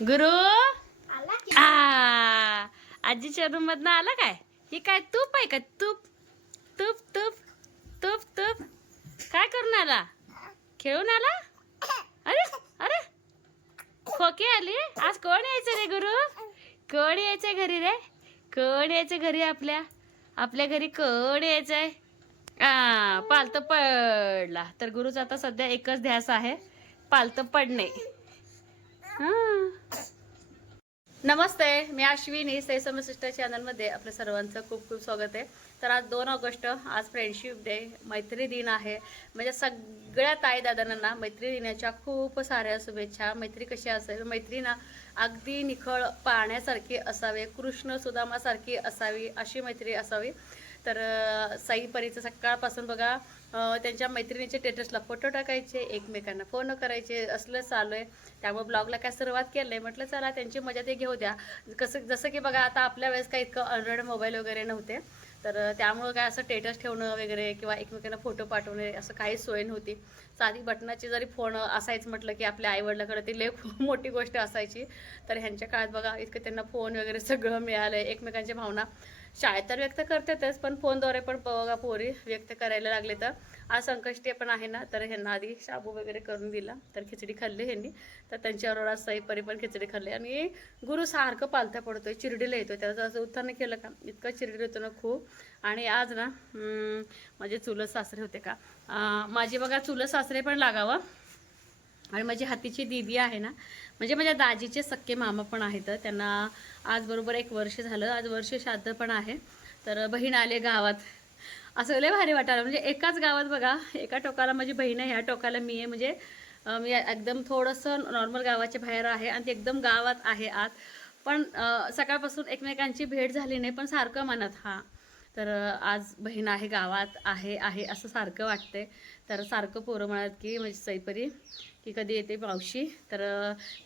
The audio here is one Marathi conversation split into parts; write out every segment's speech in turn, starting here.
गुरु आजीच्या रूम मधनं आला काय? ही काय तूप आहे का? तूप तूप तूप तूप तूप काय करून आला? खेळून आला? अरे अरे खोकी आली. आज कोण यायचं रे गुरु? कोण यायचंय घरी रे? कोण यायचं घरी? आपल्या घरी कोण यायचंय? पालत पडला. तर गुरुचा आता सध्या एकच ध्यास आहे, पालत पडणे. नमस्ते, मी अश्विनी सैसम सिस्टर चॅनलमध्ये आपल्या सर्वांचं खूप खूप स्वागत आहे. तर आज 2 ऑगस्ट, आज फ्रेंडशिप डे, मैत्री दिन आहे. म्हणजे सगळ्या ताई दादांना मैत्री दिनाच्या खूप साऱ्या शुभेच्छा. मैत्री कशी असेल? मैत्री ना अगदी निखळ पाण्यासारखी असावी, कृष्ण सुदामासारखी असावी, अशी मैत्री असावी. तर साई परीचं सकाळपासून बघा त्यांच्या मैत्रिणीचे स्टेटसला फोटो टाकायचे, एकमेकांना फोन करायचे, असलं चालू आहे. त्यामुळे ब्लॉगला काय सुरुवात केलं आहे. म्हटलं चला त्यांची मजा ते घेऊ द्या. जसं की बघा आता आपल्या वेळेस काही इतकं अँड्रॉइड मोबाईल वगैरे नव्हते, तर त्यामुळं काय असं स्टेटस ठेवणं वगैरे किंवा एकमेकांना फोटो पाठवणे असं काहीच सोय नव्हती. साधी बटनाची जरी फोन असायचं म्हटलं की आपल्या आईवडिलाकडे ती लय खूप मोठी गोष्ट असायची. तर ह्यांच्या काळात बघा इतकं त्यांना फोन वगैरे सगळं मिळालं आहे. एकमेकांच्या भावना शाळेत तर व्यक्त करतातच, पण फोनद्वारे पण बघा पोरी व्यक्त करायला लागले. तर आज संकष्टी पण आहे ना, तर ह्यांना आधी शाबू वगैरे करून दिला, तर खिचडी खाल्ली ह्यांनी. तर त्यांच्याबरोबर आज साईपरी पण खिचडी खाल्ली. आणि गुरु सारखं पालथा पडतोय, चिरडीला येतोय. त्याचं असं उत्थान केलं का इतकं चिरडी येतो ना खूप. आणि आज ना माझे चुलत सासरे होते का, माझे बघा चुलत सासरे पण लागावं. आणि माझी हातीची दीदी आहे ना, म्हणजे माझ्या दाजीचे सक्के मामा पण आहेत. त्यांना आज बरोबर 1 वर्ष झालं. आज वर्ष श्राद्ध पण आहे. तर बहीण आले गावात, असं लय भारी वाटायला. म्हणजे एकाच गावात बघा, एका टोकाला माझी बहीण आहे, ह्या टोकाला मी आहे. म्हणजे मी एकदम थोडंसं नॉर्मल गावाच्या बाहेर आहे आणि ते एकदम गावात आहे आत. पण सकाळपासून एकमेकांची भेट झाली नाही, पण सारखं मनात तर आज बहीण आहे गावात आहे आहे असं सारखं वाटतंय. तर सारखं पोरं म्हणत की म्हणजे सईपरी की कधी येते मावशी. तर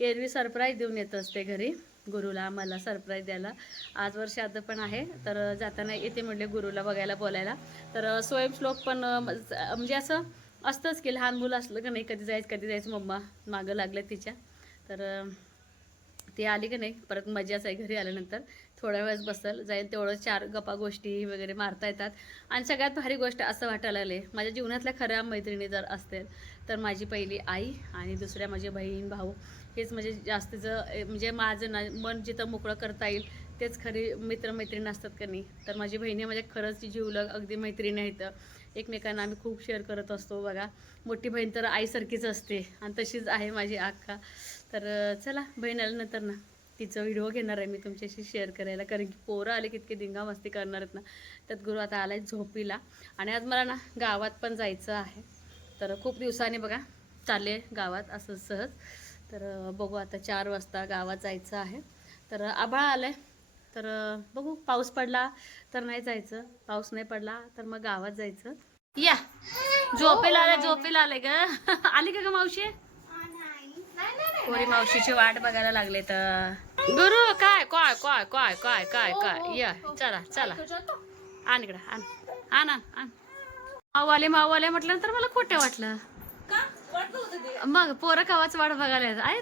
एरवी सरप्राईज देऊन येत असते घरी गुरुला, मला सरप्राईज द्यायला. आज वर्षात पण आहे, तर जाताना येते म्हटले गुरुला बघायला बोलायला. तर स्वयंश्लोक पण म्हणजे असं असतंच की लहान मुलं असलं का नाही, कधी जायचं मम्मा मागं लागलं तिच्या. तर ती आली की नाही परत मजाच आहे. घरी आल्यानंतर थोड्या वेळेस बसल जाईल, तेवढं 4 गप्पा गोष्टी वगैरे मारता येतात. आणि सगळ्यात भारी गोष्ट असं वाटायला लागले, माझ्या जीवनातल्या खऱ्या मैत्रिणी जर असतील तर माझी पहिली आई आणि दुसऱ्या माझी बहीण भाऊ, हेच म्हणजे जास्तीचं म्हणजे माझं ना मन जिथं मोकळं करता येईल तेच खरी मित्रमैत्रिणी असतात का नाही. तर माझी बहिणी म्हणजे खरंच जीवलग अगदी मैत्रिणी आहेत. एकमेकांना आम्ही खूप शेअर करत असतो बघा. मोठी बहीण तर आईसारखीच असते आणि तशीच आहे माझी आक्का. तर चला बहीण आल्यानंतर ना तिचं व्हिडिओ घेणार आहे मी तुमच्याशी शेअर करायला, कारण की पोरं आले कितके धिंगा मस्ती करणार आहेत ना. त्यात गुरु आता आलाय झोपीला. आणि आज मला ना गावात पण जायचं आहे. तर खूप दिवसांनी बघा चालले गावात असं सहज. तर बघू आता 4 वाजता गावात जायचं आहे. तर आभाळ आलंय, तर बघू पाऊस पडला तर नाही जायचं, पाऊस नाही पडला तर मग गावात जायचं. या झोपेला आले ग. आली का ग मावशी? पोरी मावशीची वाट बघायला लागले. तर गुरु काय काय काय काय काय काय काय या चला चला आण इकडं आण आण आण. माऊवाले म्हटल्यानंतर मला खोटे वाटलं. मग पोरं कावाच वाट बघायला येतात. अरे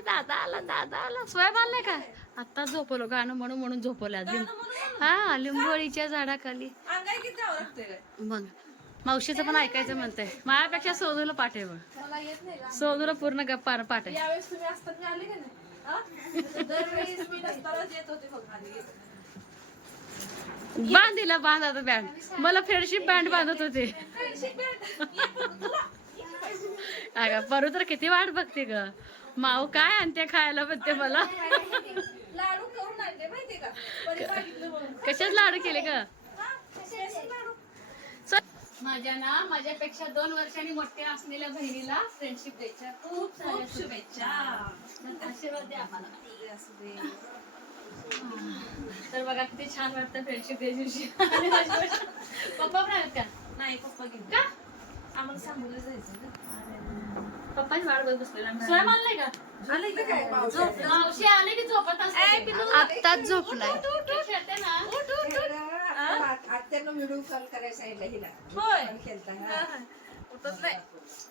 दादा आला स्वयं आलाय का? आता झोपवलो गाणं म्हणून झोपवलं. हा लिंबोळीच्या झाडाखाली. मग मावशीचं पण ऐकायचं म्हणते. माझ्यापेक्षा सोनूला पाठे बघ, सोनूला पूर्ण गप्पा पाठे. बांध आता बँड. मला फ्रेंडशिप बँड बांधत होते. अगं परू तर किती वाट बघते ग. माऊ काय आणते खायला म्हणते मला. कशाच लाडू केले ग? माझ्यापेक्षा 2 वर्षांनी मोठ्या असलेल्या बहिणीला फ्रेंडशिप द्यायच्या खूप साऱ्या शुभेच्छा. आशीर्वाद द्या आम्हाला. तर बघा किती छान वाटतं फ्रेंडशिप डे दिवशी. पप्पा पण आहेत का? नाही पप्पा घेऊन का आम्हाला सांगून जायचं. पप्पाच वाट बघत बसलेला. स्वयं आलंय का? मावशी आले की झोपत असते. आत्ताच झोपलाय. खेळते ना. आत्यानं व्हिडिओ कॉल करायला सांगितलं हिला. होय. उठत नाही.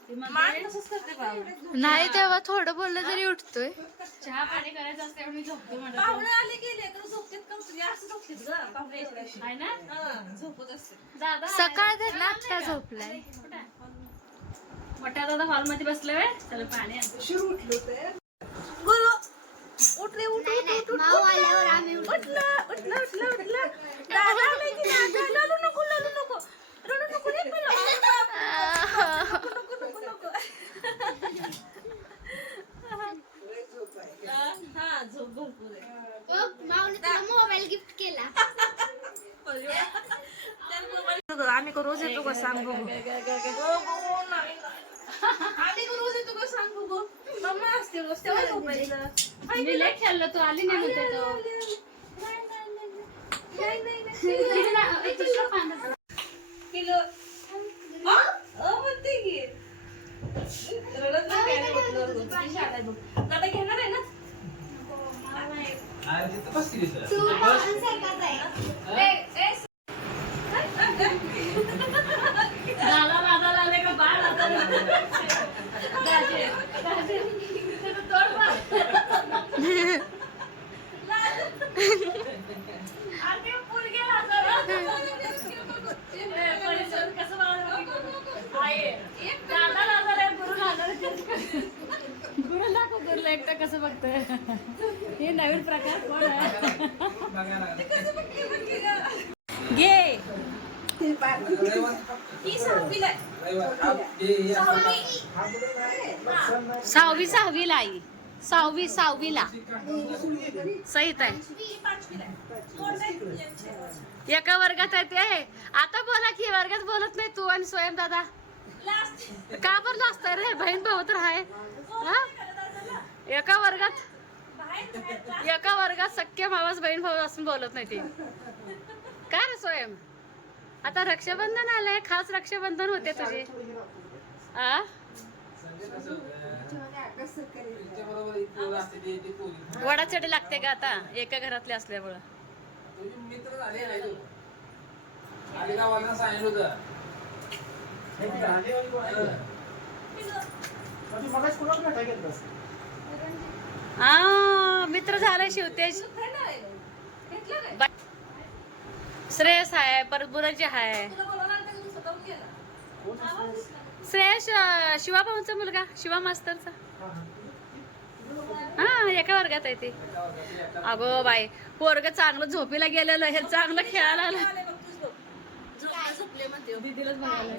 ती म्हणते, मान तसंच करते बाबा. नाही तेव्हा थोडं बोललं तरी उठतोय. चहा पाणी करायचं असते मी झोपते म्हणत पाहुणे आले गेले तर झोपतेत कंपनी असं झोपतेत ग पाहुणे यायच्या दिवशी. आहे ना. झोपत असते. दादा सकाळ धरला आत्ता झोपलाय. मोठ्या दादा हॉल मध्ये बसले वे चला पाणी आण. गुरु उठले उठ उठ उठ उठ उठलं दादा आले की दादा लढू नको रडू नको रे नको हा झोप भरपूर आहे. मोबाईल गिफ्ट केला. आम्ही का रोज येतो का सांग बघू. आम्ही का रोज येतो का सांग बघू. मम्मा असते रोज तेव्हा झोपायचं. मी लय खेळलो तू आली नाही म्हणते तो. एक दुसरं पान दे. किलो म्हणते की रडत नाही काय म्हटलं शाळा बघ. दादा घेणार आहे ना. दादा दादा लागले का बाळ आता दाजे दाजे त्याचं तोंड बघ. आणि पूल गेला परिसर कसं आहे दादा दादा रे गुरु गुरु दाखव गुरुला एकटा कसं बघतोय. हे नवीन प्रकार कोण आहे. घे ही सहावीला सहावीला आई सहावीला सहित आहे. एका वर्गात आहे ते. आता बोला की वर्गात बोलत नाही तू आणि स्वयं दादा का बरं लाजताय रे. बहीण भाऊ तर आहे. एका वर्गात सख्य मावास बहीण भाऊ असून बोलत नाही ती. काय रे स्वयं आता रक्षाबंधन आलंय. खास रक्षाबंधन होते तुझे. आ वडाचढी लागते का आता एका घरातले असल्यामुळं. हा मित्र झालाय शिवतेज. श्रेयस आहे परत बुराजी आहे. श्रेयस शिवा भाऊंचा मुलगा शिवा मास्तरचा. हा एका वर्गात आहे ते. अगो बाई पोरग चांगलं झोपीला गेलेलं हे चांगलं खेळायला आलं. दीदीलाच बघायला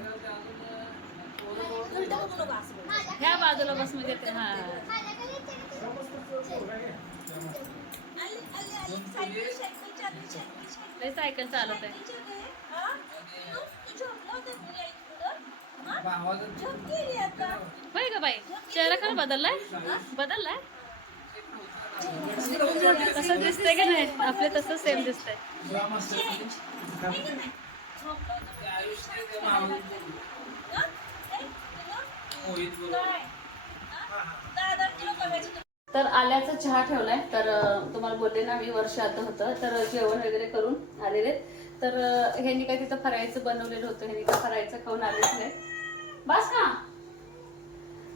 ह्या बाजूला बस म्हणजे ते. हा सायकल चालत आहे. होय का बाई चेहरा खरं बदललाय तसं दिसतंय का नाही आपले तसं सेम दिसतंय. तर आल्याचा चहा ठेवलाय. तर तुम्हाला बोलले ना मी वर्ष आता होतं तर जेवण वगैरे करून आलेले. तर ह्यांनी काय तिथं फरायचं बनवलेलं होतं. ह्यांनी काय फरायचं खाऊन आलेच नाही बस का.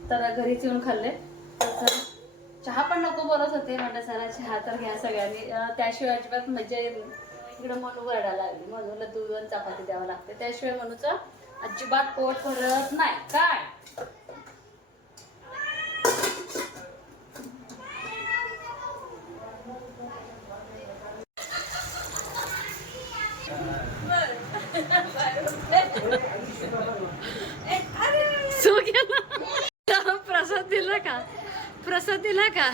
तर घरीच येऊन खाल्ले. तर चहा पण नको बोलत होते. म्हटलं चला चहा तर घ्या सगळ्यांनी. त्याशिवाय अजिबात मजा इकडं मनू वरडायला लागली. मनूला दूध आणि चपाती द्यावं लागते. त्याशिवाय मनूचं अजिबात पोट भरत नाही. काय सो गेला. प्रसाद दिला का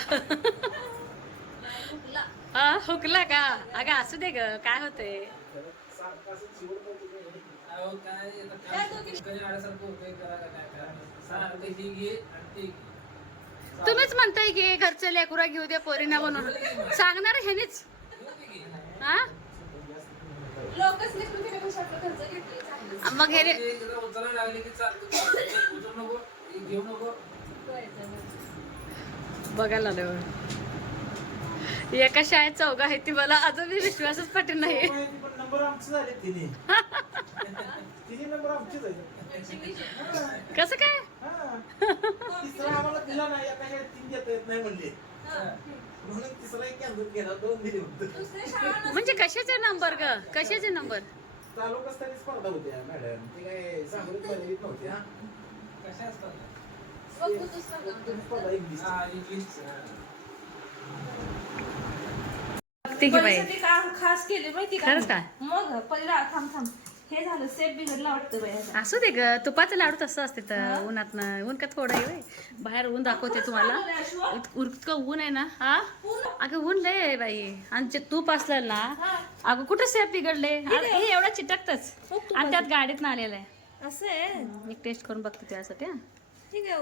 हा हुकला का. अगं असू दे ग काय होते. तुम्हीच म्हणताय की घरचं लेकुरा घेऊ दे पोरीना म्हणून सांगणार ह्यानीच. हा मग हे बघायला आलं. एका शाळेत चौघा आहे ती मला अजून विश्वासच पटेल नाही. कसं काय? तिसरा आम्हाला दिला नाही, एका शाळेत 3 देता येत नाही म्हणले. म्हणून तिसरा एक कॅन्सल केला, 2 दिले फक्त. म्हणजे कशाचे नंबर ग? कशाचे नंबर? तालुकास्तरीय स्पर्धा होत्या मॅडम, ते काय सांगलीत मध्ये येत नव्हत्या. स्पर्धा इंग्लिश. ठीक आहे बाई. परीसाठी काम खास केले माहिती का? खरंच काय? मग पहिला थांब हे झालं सेफ बिघडला वाटतं बाई आता. असू दे ग, तुपाचं लाडू तसं असते तर उन्हातनं. ऊन का थोडं आहे होय. बाहेर ऊन दाखवते तुम्हाला. इतकं ऊन आहे ना. हा अगं ऊन लय आहे बाई. आणि जे तूप असलं ना, अगं कुठं सेफ बिघडले. हे एवढं चिटकतच आणि त्यात गाडीत ना आलेलं आहे. असं आहे. मी टेस्ट करून बघते त्यासाठी. ठीक आहे.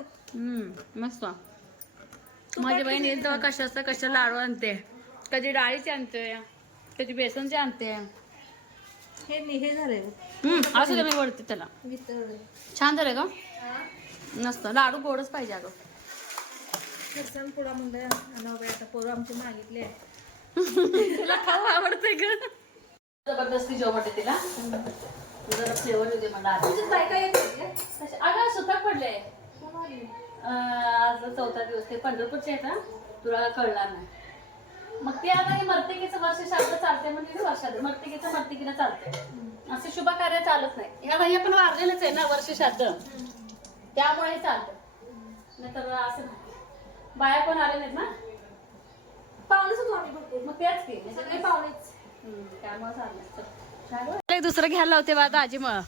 मस्त. माझी बहीण येईल तेव्हा कशा लाडू आणते. कधी डाळीचे आणते, कधी बेसनचे आणते. हे झालंय असू दे, मी वळते त्याला. छान झालं का? नसतं लाडू गोडच पाहिजे अगं. फरसाण पुडा म्हणलं आता पोरं आमचे मागितले. तुला खाऊ आवडतंय ग? जबरदस्ती जेव म्हणते तिला. जरा जेवण होते मला. अगं सुताक पडले. आज 4था दिवस. ते पंढरपूरचे आहेत ना, तुला कळणार नाही. मग ते आता हे मर्तिकेचं वर्ष श्राद्ध चालते म्हणजे वर्षात मर्तिकेचं मर्तिकीला चालते. असे शुभ कार्य चालत नाही. ह्या बाई पण वारलेलंच आहे ना वर्ष श्राद्ध, त्यामुळे चालतं. नाहीतर असं नाही. बाया पण आले नाहीत ना, पाहुणेच होतो आम्ही भरपूर. मग तेच की सगळे पाहुणेच. त्यामुळे चाललं. दुसरं घ्यायला होते बा दाजी मग.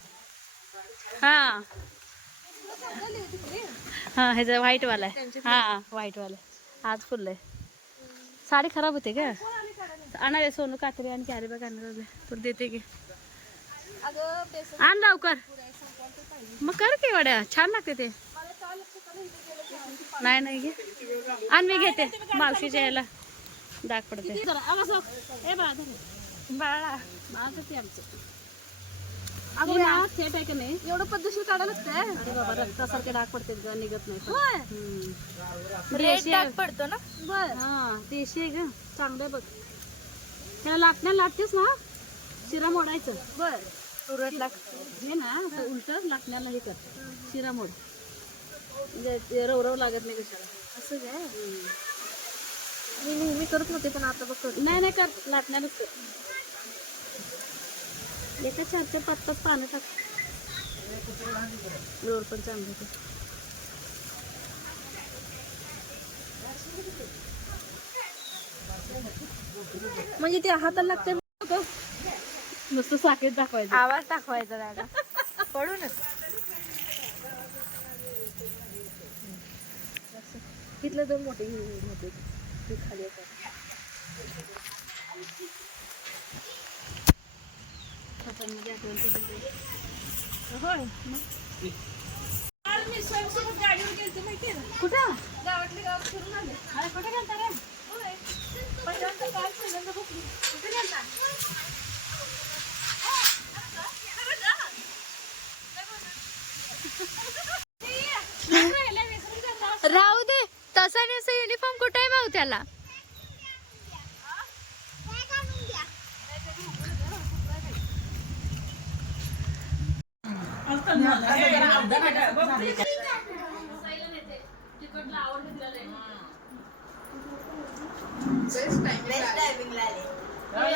हा हा ह्याचं व्हाईटवाला आहे. हा व्हाईटवाला आज फुल आहे. साडी खराब होते का? आणणार आहे सोनू कात्री आणि कॅरी बॅग आणणार तर देते की. आण लवकर. मग कर की वड्या, छान लागते ते. नाही घे, आण मी घेते. मावशीच्या याला डाग पडते. बाळा माझं ते आमचं थेट आहे की नाही. एवढं पद्धतशीर काढायला लागतंय. अरे बाबा रक्तासारखे डाग पडते ग, निघत नाही. रेड डाग पडतो ना. बर. हा देशी आहे ग, चांगलं आहे बघ. त्याला लाटण्या लाटतेस ना, शिरा मोडायचं. बर. तुरट लाग हे ना उलट लाटण्याला हे कर, शिरा मोड. म्हणजे ते रवरव लागत नाही कशाला. असं काय? मी नेहमी करत नव्हते पण आता बघ. नाही कर, लाटण्यालाच कर. एका 4-4, 5-5 पानं टाक. रोड पण चांगलं होतं. म्हणजे ते हाताला लागते. नुसतं साखरेत दाखवायचं. आवाज दाखवायचा दादा. पडूनच तिथलं 2 मोठे ते खाली असतात. होय. मी स्वयंसोबत गाडीवर गेलते माहितीये ना. कुठं? गावातले गावात फिरून आले. अरे कुठे गेलता रे? होय. पहिल्यांदा बघली. कुठे गेलता? राहू दे तसा नसं युनिफॉर्म कुठे आहे भाऊ त्याला.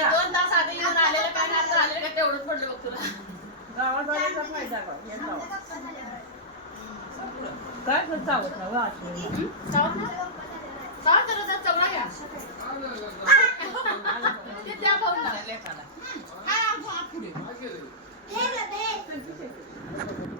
दोन तास आधी येऊन आलेलं काय नाही, आता आलेलं काय तेवढंच पडलं बघ तुला. चावत ना? चावत जरा जरा चवळा घ्या. ते त्या भाऊला.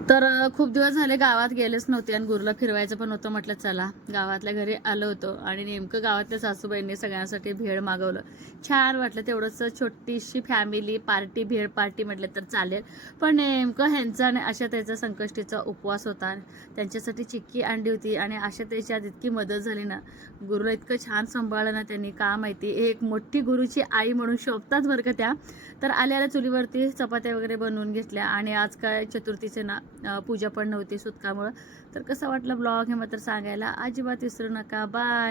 तर खूप दिवस झाले गावात गेलेच नव्हते आणि गुरुला फिरवायचं पण होतं. म्हटलं चला गावातल्या घरी आलो होतो आणि नेमकं गावातल्या सासूबाईंनी सगळ्यांसाठी भेळ मागवलं. छान वाटलं. तेवढंच छोटीशी फॅमिली पार्टी, भेळ पार्टी म्हटलं तर चालेल. पण नेमकं ह्यांचा आणि आशाताईचा संकष्टीचा उपवास होता. त्यांच्यासाठी चिक्की अंडी होती आणि आशाताईच्या इतकी मदत झाली ना, गुरुला इतकं छान सांभाळलं ना त्यांनी, का माहिती. एक मोठी गुरुची आई म्हणून शोभतात बरं का त्या. तर आल्याला चुलीवरती चपात्या वगैरे बनवून घेतल्या आणि आज काय चतुर्थीचे ना पूजा पण नव्हती सुतकामुळं. तर कसं वाटलं ब्लॉग हे मात्र सांगायला अजिबात विसरू नका. बाय.